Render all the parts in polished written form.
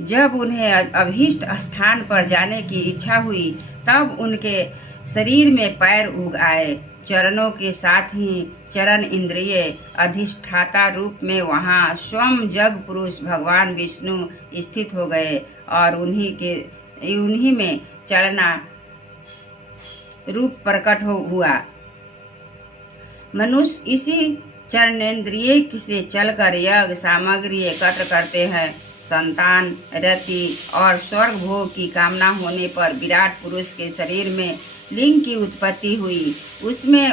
जब उन्हें अभीष्ट स्थान पर जाने की इच्छा हुई तब उनके शरीर में पैर उग आए। चरणों के साथ ही चरण इंद्रिय अधिष्ठाता रूप में वहाँ स्वयं जग पुरुष भगवान विष्णु स्थित हो गए और उन्हीं में चलना रूप प्रकट हुआ। मनुष्य इसी चरणेन्द्रिय से चलकर यज्ञ सामग्री एकत्र करते हैं। संतान, रति और स्वर्ग भोग की कामना होने पर विराट पुरुष के शरीर में लिंग की उत्पत्ति हुई। उसमें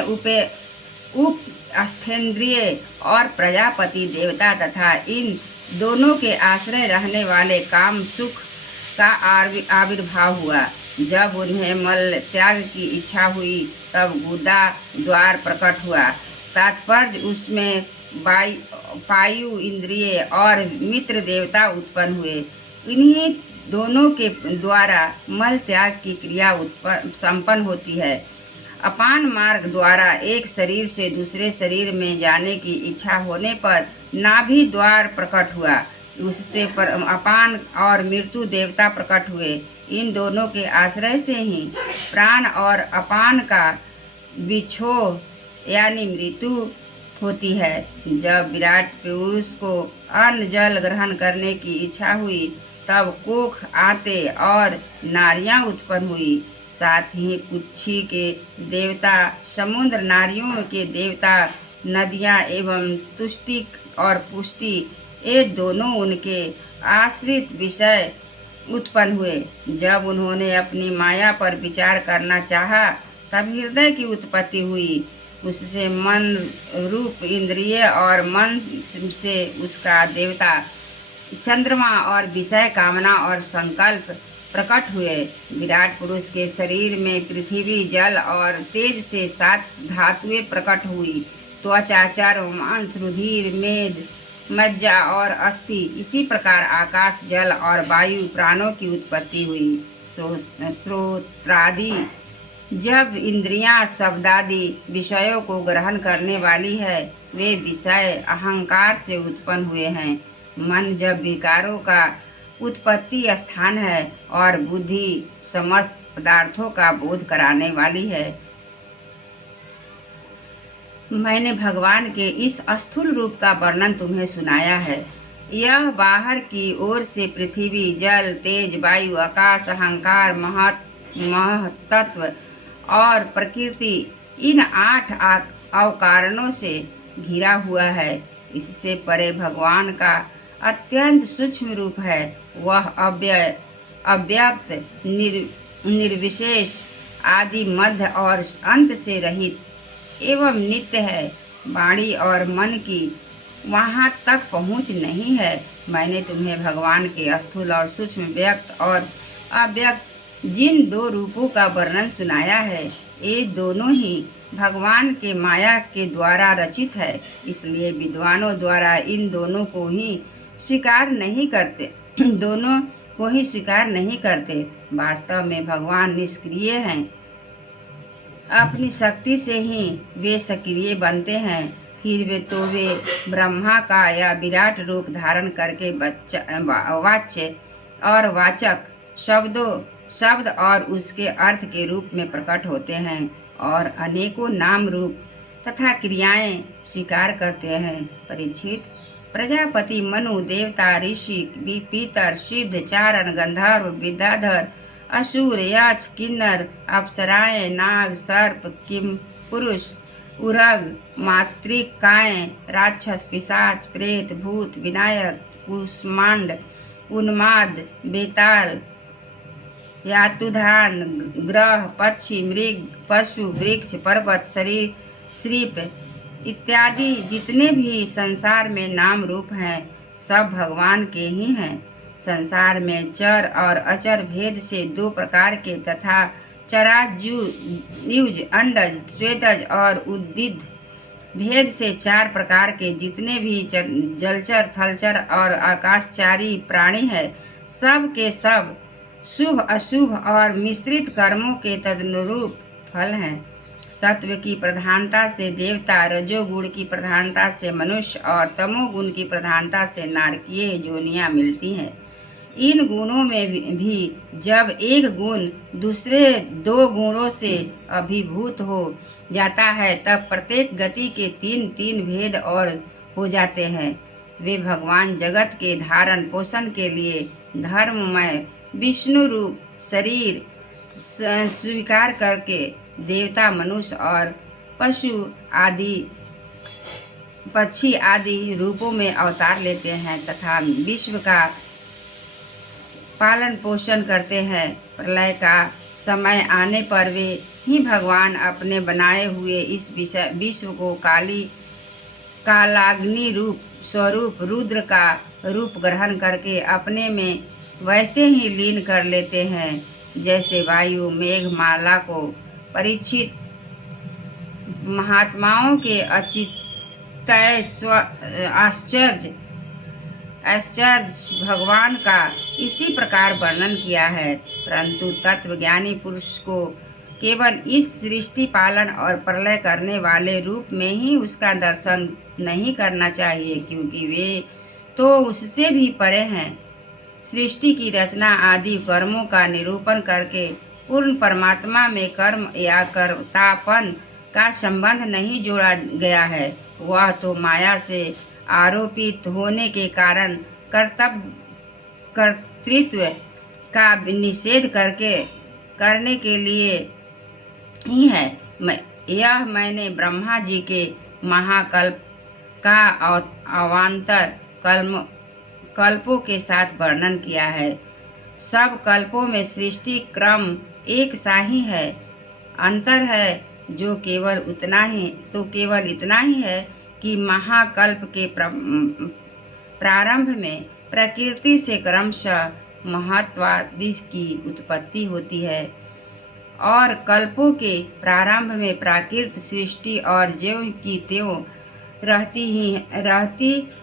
उप स्थेंद्रिय और प्रजापति देवता तथा इन दोनों के आश्रय रहने वाले काम सुख का आविर्भाव हुआ। जब उन्हें मल त्याग की इच्छा हुई तब गुदा द्वार प्रकट हुआ। तात्पर्य उसमें वायु इंद्रिय और मित्र देवता उत्पन्न हुए। इन्हीं दोनों के द्वारा मल त्याग की क्रिया संपन्न होती है। अपान मार्ग द्वारा एक शरीर से दूसरे शरीर में जाने की इच्छा होने पर नाभि द्वार प्रकट हुआ। उससे अपान और मृत्यु देवता प्रकट हुए। इन दोनों के आश्रय से ही प्राण और अपान का विछोह यानी मृत्यु होती है। जब विराट पुरुष को अन्न जल ग्रहण करने की इच्छा हुई तब कोख आते और नारियां उत्पन्न हुई। साथ ही कुक्षी के देवता समुद्र, नारियों के देवता नदियां एवं तुष्टि और पुष्टि, ये दोनों उनके आश्रित विषय उत्पन्न हुए। जब उन्होंने अपनी माया पर विचार करना चाहा तब हृदय की उत्पत्ति हुई। उससे मन रूप इंद्रिय और मन से उसका देवता चंद्रमा और विषय कामना और संकल्प प्रकट हुए। विराट पुरुष के शरीर में पृथ्वी, जल और तेज से 7 धातुएं प्रकट हुई। त्वचा, चर्म, मांस, रुधिर, मेद, मज्जा और अस्थि। इसी प्रकार आकाश, जल और वायु प्राणों की उत्पत्ति हुई। श्रोत्रादि जब इंद्रियां शब्दादि विषयों को ग्रहण करने वाली है, वे विषय अहंकार से उत्पन्न हुए हैं। मन जब विकारों का उत्पत्ति स्थान है और बुद्धि समस्त पदार्थों का बोध कराने वाली है। मैंने भगवान के इस स्थूल रूप का वर्णन तुम्हें सुनाया है। यह बाहर की ओर से पृथ्वी, जल, तेज, वायु, आकाश, अहंकार, महतत्व और प्रकृति, इन 8 अवकारणों से घिरा हुआ है। इससे परे भगवान का अत्यंत सूक्ष्म रूप है। वह अव्यक्त, निर्विशेष, आदि, मध्य और अंत से रहित एवं नित्य है। वाणी और मन की वहाँ तक पहुँच नहीं है। मैंने तुम्हें भगवान के स्थूल और सूक्ष्म, व्यक्त और अव्यक्त जिन 2 रूपों का वर्णन सुनाया है, ये दोनों ही भगवान के माया के द्वारा रचित है। इसलिए विद्वानों द्वारा इन दोनों को ही स्वीकार नहीं करते। वास्तव में भगवान निष्क्रिय हैं। अपनी शक्ति से ही वे सक्रिय बनते हैं। फिर वे ब्रह्मा का या विराट रूप धारण करके वाच्य और वाचक शब्द और उसके अर्थ के रूप में प्रकट होते हैं और अनेकों नाम रूप तथा क्रियाएं स्वीकार करते हैं। परीक्षित, प्रजापति, मनु, देवता, ऋषि, पितर, सिद्ध, चारण, गंधर्व, विद्याधर, असुर, यक्ष, किन्नर, अप्सराएं, नाग, सर्प, किम पुरुष, उरग, मातृकाएं, राक्षस, पिशाच, प्रेत, भूत, विनायक, कुष्मांड, उन्माद, बेताल, यातुधान, ग्रह, पक्षी, मृग, पशु, वृक्ष, पर्वत, सरीसृप इत्यादि जितने भी संसार में नाम रूप हैं, सब भगवान के ही हैं। संसार में चर और अचर भेद से 2 प्रकार के तथा चरायुज, अंडज, श्वेतज और उद्भिद भेद से 4 प्रकार के जितने भी जलचर, थलचर और आकाशचारी प्राणी हैं, सब के सब शुभ, अशुभ और मिश्रित कर्मों के तदनुरूप फल हैं। सत्व की प्रधानता से देवता, रजोगुण की प्रधानता से मनुष्य और तमोगुण की प्रधानता से नारकीय योनियां मिलती हैं। इन गुणों में भी जब एक गुण दूसरे दो गुणों से अभिभूत हो जाता है तब प्रत्येक गति के तीन तीन भेद और हो जाते हैं। वे भगवान जगत के धारण पोषण के लिए धर्ममय विष्णु रूप शरीर स्वीकार करके देवता मनुष्य और पशु आदि पक्षी आदि रूपों में अवतार लेते हैं तथा विश्व का पालन पोषण करते हैं। प्रलय का समय आने पर वे ही भगवान अपने बनाए हुए इस विश्व को कालाग्नि रूप स्वरूप रुद्र का रूप ग्रहण करके अपने में वैसे ही लीन कर लेते हैं जैसे वायु मेघमाला को परीक्षित महात्माओं के आश्चर्य भगवान का इसी प्रकार वर्णन किया है। परंतु तत्वज्ञानी पुरुष को केवल इस सृष्टि पालन और प्रलय करने वाले रूप में ही उसका दर्शन नहीं करना चाहिए, क्योंकि वे तो उससे भी परे हैं। सृष्टि की रचना आदि कर्मों का निरूपण करके पूर्ण परमात्मा में कर्म या कर्तापन का संबंध नहीं जोड़ा गया है। वह तो माया से आरोपित होने के कारण कर्तृत्व का निषेध करने के लिए ही है। यह मैंने ब्रह्मा जी के महाकल्प का अवान्तर कल्पों के साथ वर्णन किया है। सब कल्पों में सृष्टि क्रम एक सा ही है। अंतर है जो केवल इतना ही है कि महाकल्प के प्रारंभ में प्रकृति से क्रमशः महत्वादि की उत्पत्ति होती है और कल्पों के प्रारंभ में प्राकृत सृष्टि और ज्यों की त्यों रहती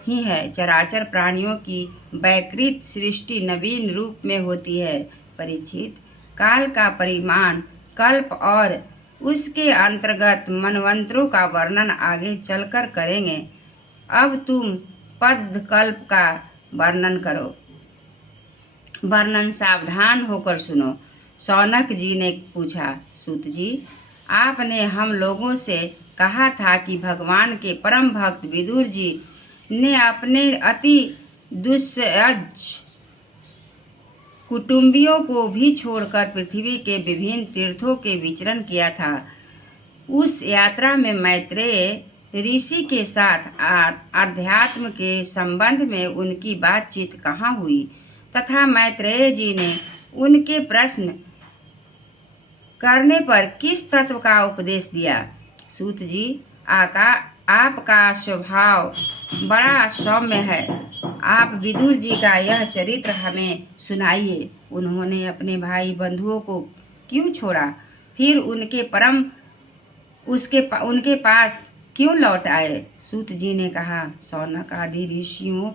ही है। चराचर प्राणियों की वैकृत सृष्टि नवीन रूप में होती है। परीक्षित, काल का परिमाण कल्प और उसके अंतर्गत मनवंतरों का वर्णन आगे चलकर करेंगे। अब तुम पदकल्प का वर्णन करो। वर्णन सावधान होकर सुनो। शौनक जी ने पूछा, सूत जी, आपने हम लोगों से कहा था कि भगवान के परम भक्त विदुर जी ने अपने अति दुस्सह कुटुंबियों को भी छोड़कर पृथ्वी के विभिन्न तीर्थों के विचरण किया था। उस यात्रा में मैत्रेय ऋषि के साथ अध्यात्म के संबंध में उनकी बातचीत कहाँ हुई तथा मैत्रेय जी ने उनके प्रश्न करने पर किस तत्व का उपदेश दिया? सूत जी, आपका स्वभाव बड़ा सौम्य है। आप विदुर जी का यह चरित्र हमें सुनाइए। उन्होंने अपने भाई बंधुओं को क्यों छोड़ा, फिर उनके पास क्यों लौट आए? सूत जी ने कहा, शौनक आदि ऋषियों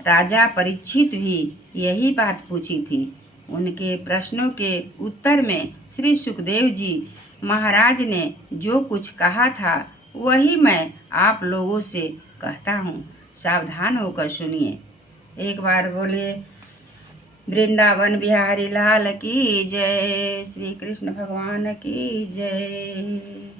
राजा परीक्षित भी यही बात पूछी थी। उनके प्रश्नों के उत्तर में श्री सुखदेव जी महाराज ने जो कुछ कहा था वही मैं आप लोगों से कहता हूँ। सावधान होकर सुनिए। एक बार बोले वृंदावन बिहारी लाल की जय, श्री कृष्ण भगवान की जय।